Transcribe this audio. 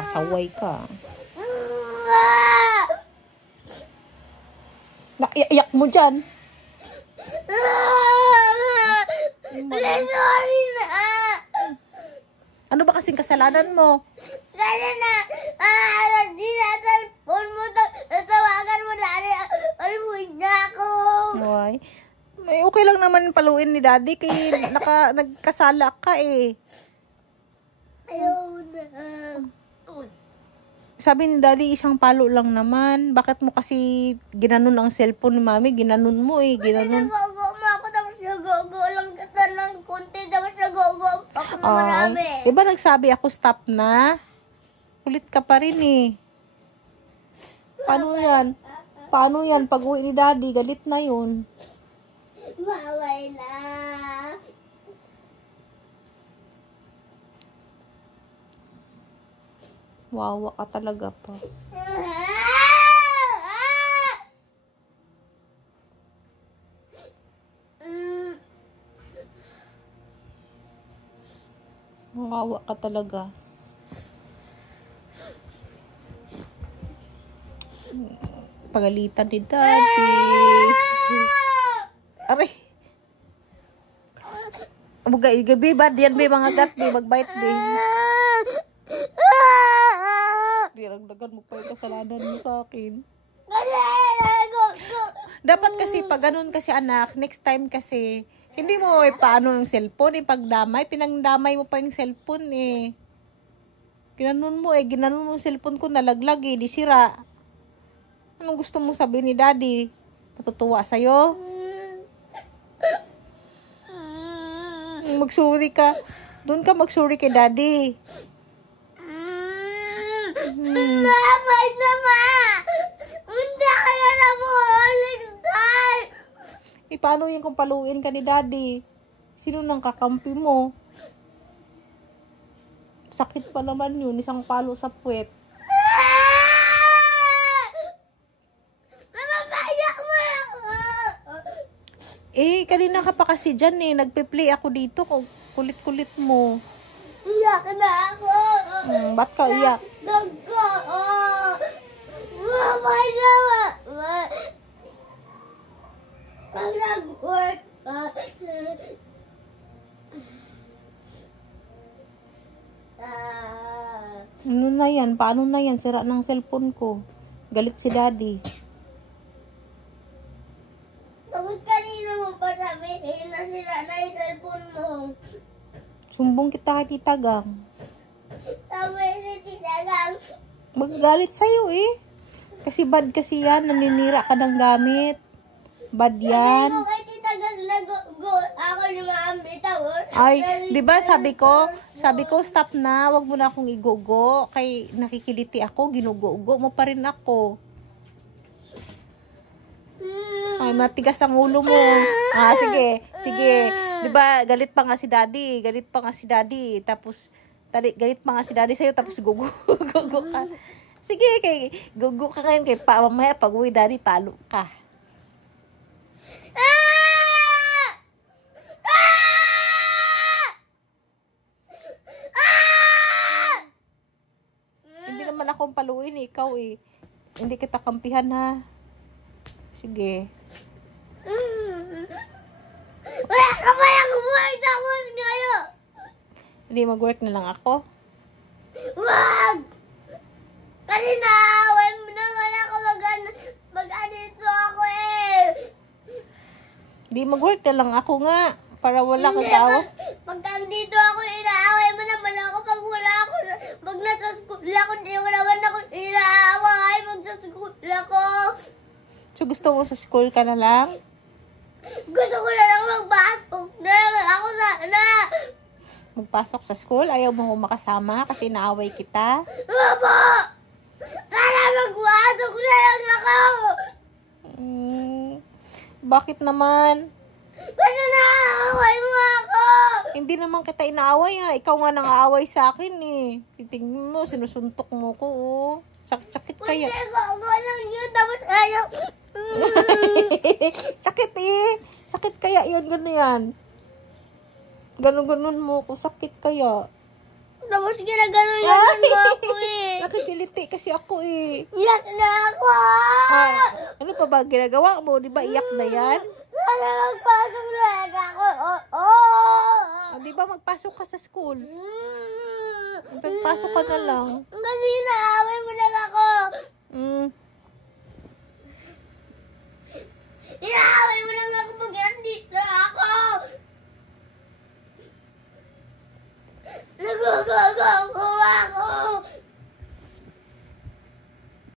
Pasaway ka. Naiyak mo dyan. Sorry na. Ano ba kasing kasalanan mo? Kasi na, di na cellphone mo, natawagan mo na, alimuin niya ako. Ay, may okay lang naman paluin ni daddy kay nagkasala ka eh. Ayaw na. Sabi ni daddy, isang palo lang naman. Bakit mo kasi ginanon ang cellphone ni mami? Ginanon mo eh, Kasi ginanon. nagogo mo ako, tapos nagogo lang kita ng konti, tapos nagogo ako na marami. Ay, diba nagsabi ako stop na? Kulit ka pa rin eh. Paano yan? Paano yan? Pag uwi ni daddy, galit na yun. Baway na. Wawa ka talaga pa. Wawa ka talaga. Pagalitan ni daddy. Aray. Gabi ba? Diyan ba mga gat? Magbite ba? Diragdagan mo pa yung kasalanan mo sa akin. Dapat kasi pag ganun kasi anak, next time kasi, hindi mo paano yung cellphone, pagdamay, pinangdamay mo pa yung cellphone eh. Ginanon mo ginanon mo yung cellphone ko, nalaglag di sira. Anong gusto mong sabihin ni daddy? Matutuwa sa'yo? Mag-sorry ka. Doon ka mag-sorry kay daddy. Mama naman! Hindi ka na mo ulit tayo! Paano yan kung paluin ka ni daddy? Sino nang kakampi mo? Sakit pa naman yun, isang palo sa puwet. Napapayak mo ako! Kanina ka pa kasi dyan nagpe-play ako dito, kulit-kulit mo. Iyak na ako! Ba't ka iyak? Gago! Mama naman! Pag nag-work ka, ano na yan? Paano na yan? Sira ng cellphone ko. Galit si daddy. tapos kanina mo pa sabihin na sila na yung cellphone mo. Sumbong kita kay Tita Gang. Sabi ni Tita Gang. Magagalit sa'yo Kasi bad kasi yan. Naninira ka ng gamit. Bad yan. Sabi ko kay Tita Gang na go ako ni Mami. Tapos, Ay, di ba sabi ko, stop na. Wag mo na akong igogo. Kay nakikiliti ako, ginugo-ugo mo pa rin ako. Ay, matigas ang ulo mo. Sige. Di ba galit pa nga si daddy. Tapos, galit pa nga si daddy sa'yo. Tapos, gugo ka. Sige, gugo ka ngayon. Kay mamaya, pag uwi daddy, palo ka. Hindi naman akong paluin ikaw Hindi kita kampihan ha. Sige. Wala ka ba yung work tapos ngayon? Hindi mag-work na lang ako. Wag! Kasi naaway mo naman ako mag-anito ako Hindi mag-work na lang ako nga. Para wala kang tao. Pag nandito ako, inaaway mo naman ako. Pag wala ako, pag nasa school ako, di mo naman ako inaaway. Pag sa school ako. So gusto mo sa school ka na lang? Gusto ko na lang magpasok na lang ako sana. Magpasok sa school? Ayaw mo makasama kasi naaway kita? Opo! Sana magpasok na lang ako. Bakit naman? Kasi naaway mo ako. Hindi naman kita inaaway ha. Ikaw nga nang-aaway sa akin Titingin mo, sinusuntok mo ko Sakit kaya. Hindi ko lang yun. Tapos ayaw. Sakit Sakit kaya yun, ganyan. Ganon mo ko, sakit kaya. Tapos ginaganon mo ako Nakikiliti kasi ako eh. Iyak na ako! Ano pa ba ginagawa mo? Di ba iyak na yan? Sana magpasok na ako. Di ba magpasok ka sa school? Magpasok ka na lang. Kasi inaaway mo lang ako. Inaaway mo lang ako pag nandito ako.